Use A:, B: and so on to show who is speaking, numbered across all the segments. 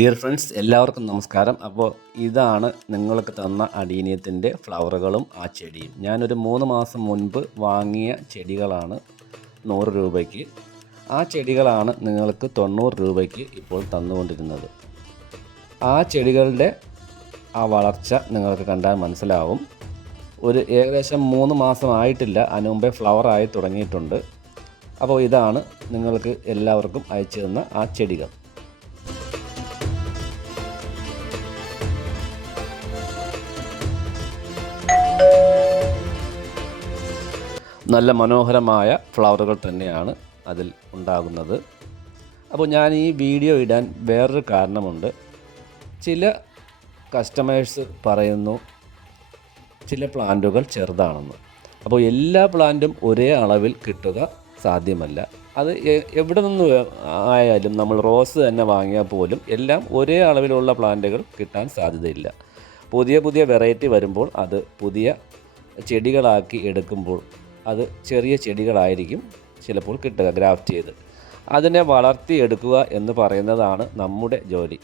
A: Dear friends എല്ലാവർക്കും നമസ്കാരം. അപ്പോൾ ഇതാണ് നിങ്ങൾക്ക് തന്ന അടീനിയത്തിന്റെ ഫ്ലവറുകളും ആ ചെടിയും. ഞാനൊരു മൂന്ന് മാസം മുൻപ് വാങ്ങിയ ചെടികളാണ് നൂറ് രൂപയ്ക്ക്. ആ ചെടികളാണ് നിങ്ങൾക്ക് തൊണ്ണൂറ് രൂപയ്ക്ക് ഇപ്പോൾ തന്നുകൊണ്ടിരുന്നത്. ആ ചെടികളുടെ ആ വളർച്ച നിങ്ങൾക്ക് കണ്ടാൽ മനസ്സിലാവും. ഒരു ഏകദേശം മൂന്ന് മാസം ആയിട്ടില്ല അതിന് മുമ്പേ ഫ്ലവർ ആയി തുടങ്ങിയിട്ടുണ്ട്. അപ്പോൾ ഇതാണ് നിങ്ങൾക്ക് എല്ലാവർക്കും അയച്ചു തന്ന ആ ചെടികൾ. നല്ല മനോഹരമായ ഫ്ലവറുകൾ തന്നെയാണ് അതിൽ ഉണ്ടാകുന്നത്. അപ്പോൾ ഞാൻ ഈ വീഡിയോ ഇടാൻ വേറൊരു കാരണമുണ്ട്. ചില കസ്റ്റമേഴ്സ് പറയുന്നു ചില പ്ലാന്റുകൾ ചെറുതാണെന്ന്. അപ്പോൾ എല്ലാ പ്ലാന്റും ഒരേ അളവിൽ കിട്ടുക സാധ്യമല്ല. അത് എവിടെ നിന്ന് ആയാലും നമ്മൾ റോസ് തന്നെ വാങ്ങിയാൽ പോലും എല്ലാം ഒരേ അളവിലുള്ള പ്ലാന്റുകൾ കിട്ടാൻ സാധ്യതയില്ല. പുതിയ പുതിയ വെറൈറ്റി വരുമ്പോൾ അത് പുതിയ ചെടികളാക്കി എടുക്കുമ്പോൾ അത് ചെറിയ ചെടികളായിരിക്കും ചിലപ്പോൾ കിട്ടുക ഗ്രാഫ്റ്റ് ചെയ്ത്. അതിനെ വളർത്തിയെടുക്കുക എന്ന് പറയുന്നതാണ് നമ്മുടെ ജോലി.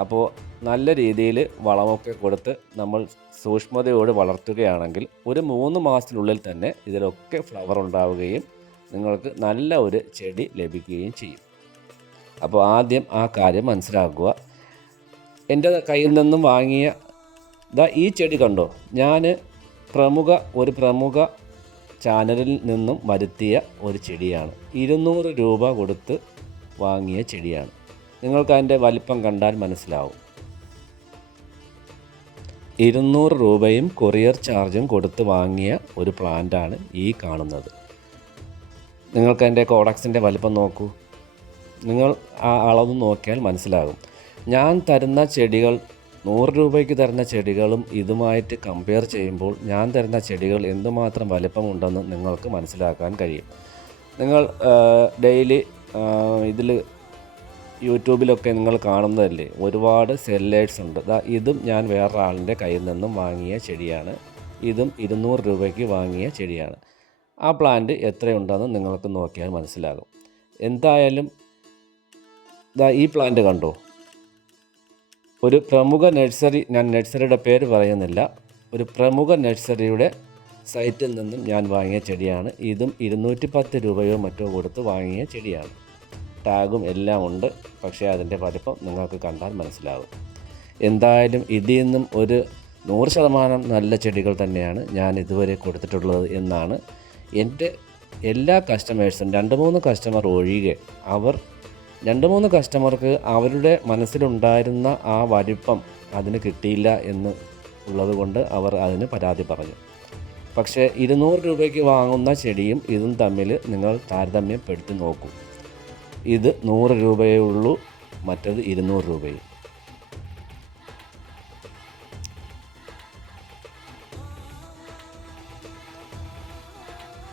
A: അപ്പോൾ നല്ല രീതിയിൽ വളമൊക്കെ കൊടുത്ത് നമ്മൾ സൂക്ഷ്മതയോട് വളർത്തുകയാണെങ്കിൽ ഒരു മൂന്ന് മാസത്തിനുള്ളിൽ തന്നെ ഇതിലൊക്കെ ഫ്ലവർ ഉണ്ടാവുകയും നിങ്ങൾക്ക് നല്ല ഒരു ചെടി ലഭിക്കുകയും ചെയ്യും. അപ്പോൾ ആദ്യം ആ കാര്യം മനസ്സിലാക്കുക. എന്റെ കയ്യിൽ നിന്നും വാങ്ങിയ ദാ ഈ ചെടി കണ്ടോ? ഞാൻ പ്രമുഖ ഒരു പ്രമുഖ ചാനലിൽ നിന്നും വരുത്തിയ ഒരു ചെടിയാണ്. ഇരുന്നൂറ് രൂപ കൊടുത്ത് വാങ്ങിയ ചെടിയാണ്. നിങ്ങൾക്ക് അതിന്റെ വലിപ്പം കണ്ടാൽ മനസ്സിലാവും. ഇരുന്നൂറ് രൂപയും കൊറിയർ ചാർജും കൊടുത്ത് വാങ്ങിയ ഒരു പ്ലാന്റാണ് ഈ കാണുന്നത്. നിങ്ങൾക്ക് അതിന്റെ കോഡക്സിന്റെ വലിപ്പം നോക്കൂ. നിങ്ങൾ ആ അളവ് നോക്കിയാൽ മനസ്സിലാകും. ഞാൻ തരുന്ന ചെടികൾ നൂറ് രൂപയ്ക്ക് തരുന്ന ചെടികളും ഇതുമായിട്ട് കമ്പയർ ചെയ്യുമ്പോൾ ഞാൻ തരുന്ന ചെടികൾ എന്തുമാത്രം വലിപ്പമുണ്ടെന്ന് നിങ്ങൾക്ക് മനസ്സിലാക്കാൻ കഴിയും. നിങ്ങൾ ഡെയിലി ഇതിൽ യൂട്യൂബിലൊക്കെ നിങ്ങൾ കാണുന്നതല്ലേ ഒരുപാട് സെല്ലേഴ്സ് ഉണ്ട്. ഇതും ഞാൻ വേറൊരാളിന്റെ കയ്യിൽ നിന്നും വാങ്ങിയ ചെടിയാണ്. ഇതും ഇരുന്നൂറ് രൂപയ്ക്ക് വാങ്ങിയ ചെടിയാണ്. ആ പ്ലാന്റ് എത്രയുണ്ടെന്ന് നിങ്ങൾക്ക് നോക്കിയാൽ മനസ്സിലാകും. എന്തായാലും ഈ പ്ലാന്റ് കണ്ടോ? ഒരു പ്രമുഖ നഴ്സറി ഞാൻ നഴ്സറിയുടെ പേര് പറയുന്നില്ല. ഒരു പ്രമുഖ നഴ്സറിയുടെ സൈറ്റിൽ നിന്നും ഞാൻ വാങ്ങിയ ചെടിയാണ്. ഇതും ഇരുന്നൂറ്റി പത്ത് രൂപയോ മറ്റോ കൊടുത്ത് വാങ്ങിയ ചെടിയാണ്. ടാഗും എല്ലാം ഉണ്ട്. പക്ഷേ അതിന്റെ വലിപ്പം നിങ്ങൾക്ക് കണ്ടാൽ മനസ്സിലാവും. എന്തായാലും ഇതിൽ നിന്നും ഒരു നൂറ് ശതമാനം നല്ല ചെടികൾ തന്നെയാണ് ഞാൻ ഇതുവരെ കൊടുത്തിട്ടുള്ളത് എന്നാണ് എന്റെ എല്ലാ കസ്റ്റമേഴ്സും രണ്ട് മൂന്ന് കസ്റ്റമർ ഒഴികെ അവർ രണ്ട് മൂന്ന് കസ്റ്റമർക്ക് അവരുടെ മനസ്സിലുണ്ടായിരുന്ന ആ വലിപ്പം അതിന് കിട്ടിയില്ല എന്ന് ഉള്ളത് കൊണ്ട് അവർ അതിന് പരാതി പറഞ്ഞു. പക്ഷേ ഇരുന്നൂറ് രൂപയ്ക്ക് വാങ്ങുന്ന ചെടിയും ഇതും തമ്മിൽ നിങ്ങൾ താരതമ്യപ്പെടുത്തി നോക്കൂ. ഇത് നൂറ് രൂപയേ ഉള്ളൂ മറ്റത് ഇരുന്നൂറ് രൂപയും.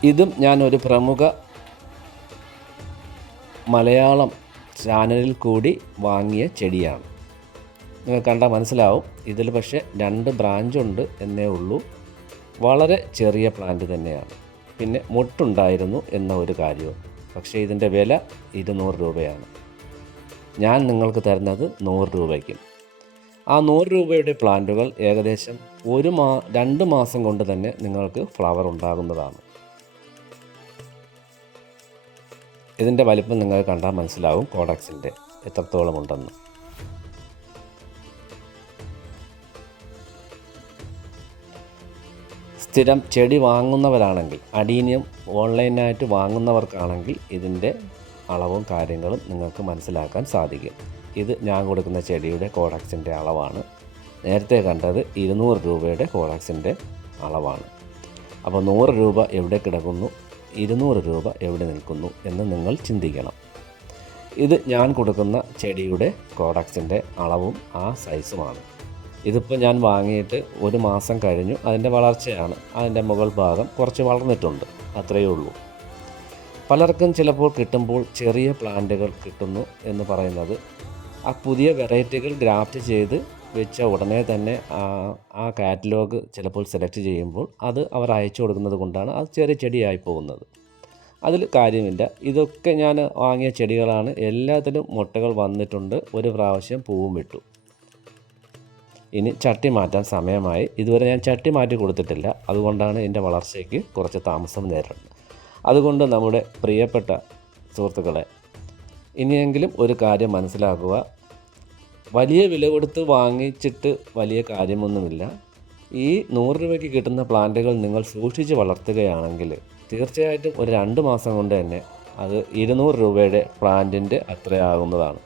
A: ഇതും ഞാനൊരു പ്രമുഖ മലയാളം ചാനലിൽ കൂടി വാങ്ങിയ ചെടിയാണ്. നിങ്ങൾ കണ്ടാൽ മനസ്സിലാവും ഇതിൽ പക്ഷേ രണ്ട് ബ്രാഞ്ചുണ്ട് എന്നേ ഉള്ളൂ. വളരെ ചെറിയ പ്ലാന്റ് തന്നെയാണ്. പിന്നെ മുട്ടുണ്ടായിരുന്നു എന്ന ഒരു കാര്യവും. പക്ഷേ ഇതിന്റെ വില ഇരുന്നൂറ് രൂപയാണ്. ഞാൻ നിങ്ങൾക്ക് തരുന്നത് നൂറ് രൂപയ്ക്കും. ആ നൂറ് രൂപയുടെ പ്ലാന്റുകൾ ഏകദേശം ഒരു മാ രണ്ട് മാസം കൊണ്ട് തന്നെ നിങ്ങൾക്ക് ഫ്ലവർ ഉണ്ടാകുന്നതാണ്. ഇതിന്റെ വലിപ്പം നിങ്ങൾ കണ്ടാൽ മനസ്സിലാവും കോഡാക്സിന്റെ എത്രത്തോളം ഉണ്ടെന്ന്. സ്ഥിരം ചെടി വാങ്ങുന്നവരാണെങ്കിൽ അടീനിയം ഓൺലൈനായിട്ട് വാങ്ങുന്നവർക്കാണെങ്കിൽ ഇതിന്റെ അളവും കാര്യങ്ങളും നിങ്ങൾക്ക് മനസ്സിലാക്കാൻ സാധിക്കും. ഇത് ഞാൻ കൊടുക്കുന്ന ചെടിയുടെ കോഡാക്സിന്റെ അളവാണ്. നേരത്തെ കണ്ടത് ഇരുന്നൂറ് രൂപയുടെ കോഡാക്സിന്റെ അളവാണ്. അപ്പോൾ നൂറ് രൂപ എവിടെ കിടക്കുന്നു? ഇരുന്നൂറ് രൂപ എവിടെ നിൽക്കുന്നു എന്ന് നിങ്ങൾ ചിന്തിക്കണം. ഇത് ഞാൻ കൊടുക്കുന്ന ചെടിയുടെ കോഡക്സിന്റെ അളവും ആ സൈസുമാണ്. ഇതിപ്പോൾ ഞാൻ വാങ്ങിയിട്ട് ഒരു മാസം കഴിഞ്ഞു. അതിന്റെ വളർച്ചയാണ്. അതിന്റെ മുകൾ ഭാഗം കുറച്ച് വളർന്നിട്ടുണ്ട്. അത്രയേ ഉള്ളൂ. പലർക്കും ചിലപ്പോൾ കിട്ടുമ്പോൾ ചെറിയ പ്ലാന്റുകൾ കിട്ടുന്നു എന്ന് പറയുന്നത് ആ പുതിയ വെറൈറ്റികൾ ഗ്രാഫ്റ്റ് ചെയ്ത് വെച്ച ഉടനെ തന്നെ ആ കാറ്റലോഗ് ചിലപ്പോൾ സെലക്ട് ചെയ്യുമ്പോൾ അത് അവർ അയച്ചു കൊടുക്കുന്നത് കൊണ്ടാണ് അത് ചെറിയ ചെടിയായി പോകുന്നത്. അതിൽ കാര്യമില്ല. ഇതൊക്കെ ഞാൻ വാങ്ങിയ ചെടികളാണ്. എല്ലാത്തിലും മുട്ടകൾ വന്നിട്ടുണ്ട്. ഒരു പ്രാവശ്യം പൂവും വിട്ടു ഇനി ചട്ടി മാറ്റാൻ സമയമായി. ഇതുവരെ ഞാൻ ചട്ടി മാറ്റി കൊടുത്തിട്ടില്ല. അതുകൊണ്ടാണ് എന്റെ വളർച്ചയ്ക്ക് കുറച്ച് താമസം നേരിടുന്നത്. അതുകൊണ്ട് നമ്മുടെ പ്രിയപ്പെട്ട സുഹൃത്തുക്കളെ ഇനിയെങ്കിലും ഒരു കാര്യം മനസ്സിലാക്കുക. വലിയ വില കൊടുത്ത് വാങ്ങിച്ചിട്ട് വലിയ കാര്യമൊന്നുമില്ല. ഈ നൂറ് രൂപയ്ക്ക് കിട്ടുന്ന പ്ലാന്റുകൾ നിങ്ങൾ സൂക്ഷിച്ച് വളർത്തുകയാണെങ്കിൽ തീർച്ചയായിട്ടും ഒരു രണ്ട് മാസം കൊണ്ട് തന്നെ അത് ഇരുന്നൂറ് രൂപയുടെ പ്ലാന്റിന്റെ അത്രയാകുന്നതാണ്.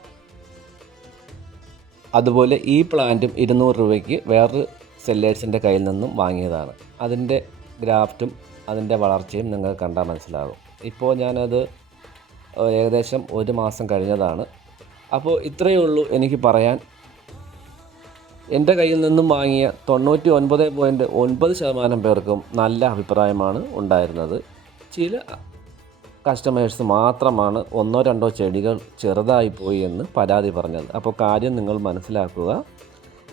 A: അതുപോലെ ഈ പ്ലാന്റും ഇരുന്നൂറ് രൂപയ്ക്ക് വേറൊരു സെല്ലേഴ്സിന്റെ കയ്യിൽ നിന്നും വാങ്ങിയതാണ്. അതിന്റെ ഗ്രാഫ്റ്റും അതിന്റെ വളർച്ചയും നിങ്ങൾ കണ്ടാൽ മനസ്സിലാകും. ഇപ്പോൾ ഞാനത് ഏകദേശം ഒരു മാസം കഴിഞ്ഞതാണ്. അപ്പോൾ ഇത്രയേ ഉള്ളൂ എനിക്ക് പറയാൻ. എന്റെ കയ്യിൽ നിന്നും വാങ്ങിയ തൊണ്ണൂറ്റി ഒൻപത് പോയിന്റ് ഒൻപത് ശതമാനം പേർക്കും നല്ല അഭിപ്രായമാണ് ഉണ്ടായിരുന്നത്. ചില കസ്റ്റമേഴ്സ് മാത്രമാണ് ഒന്നോ രണ്ടോ ചെടികൾ ചെറുതായി പോയി എന്ന് പരാതി പറഞ്ഞത്. അപ്പോൾ കാര്യം നിങ്ങൾ മനസ്സിലാക്കുക.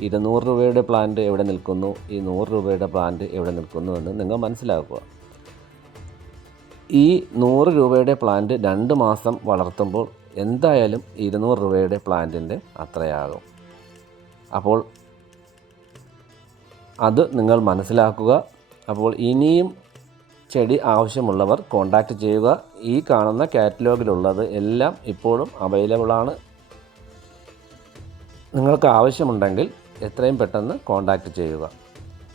A: ഇരുന്നൂറ് രൂപയുടെ പ്ലാന്റ് എവിടെ നിൽക്കുന്നു? ഈ നൂറ് രൂപയുടെ പ്ലാന്റ് എവിടെ നിൽക്കുന്നു എന്ന് നിങ്ങൾ മനസ്സിലാക്കുക. ഈ നൂറ് രൂപയുടെ പ്ലാന്റ് രണ്ട് മാസം വളർത്തുമ്പോൾ എന്തായാലും ഇരുന്നൂറ് രൂപയുടെ പ്ലാന്റിന്റെ അത്രയാകും. അപ്പോൾ അത് നിങ്ങൾ മനസ്സിലാക്കുക. അപ്പോൾ ഇനിയും ചെടി ആവശ്യമുള്ളവർ കോണ്ടാക്റ്റ് ചെയ്യുക. ഈ കാണുന്ന കാറ്റലോഗിലുള്ളത് എല്ലാം ഇപ്പോഴും അവൈലബിളാണ് നിങ്ങൾക്ക് ആവശ്യമുണ്ടെങ്കിൽ എത്രയും പെട്ടെന്ന് കോണ്ടാക്റ്റ് ചെയ്യുക.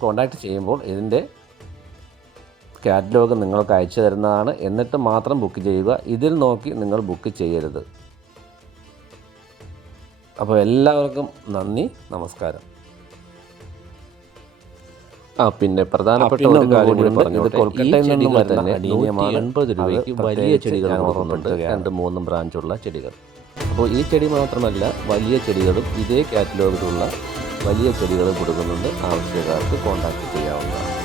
A: കോണ്ടാക്റ്റ് ചെയ്യുമ്പോൾ ഇതിന്റെ കാറ്റലോഗ് നിങ്ങൾക്ക് അയച്ചു തരുന്നതാണ്. എന്നിട്ട് മാത്രം ബുക്ക് ചെയ്യുക. ഇതിൽ നോക്കി നിങ്ങൾ ബുക്ക് ചെയ്യരുത്. അപ്പോൾ എല്ലാവർക്കും നന്ദി. നമസ്കാരം. ആ പിന്നെ പ്രധാനപ്പെട്ട ഒരു കാര്യം കൂടി പറഞ്ഞു കൊൽക്കത്തയിൽ നിന്നും വരുന്ന അടീനിയമാണ് എൺപത് രൂപയ്ക്ക് വലിയ ചെടികൾ ഓർമ്മയുണ്ട് രണ്ട് മൂന്നും ബ്രാഞ്ചുള്ള ചെടികൾ. അപ്പോൾ ഈ ചെടി മാത്രമല്ല വലിയ ചെടികളും ഇതേ കാറ്റലോഗിലുള്ള വലിയ ചെടികളും കൊടുക്കുന്നുണ്ട്. ആവശ്യക്കാർക്ക് കോൺടാക്ട് ചെയ്യാവുന്നതാണ്.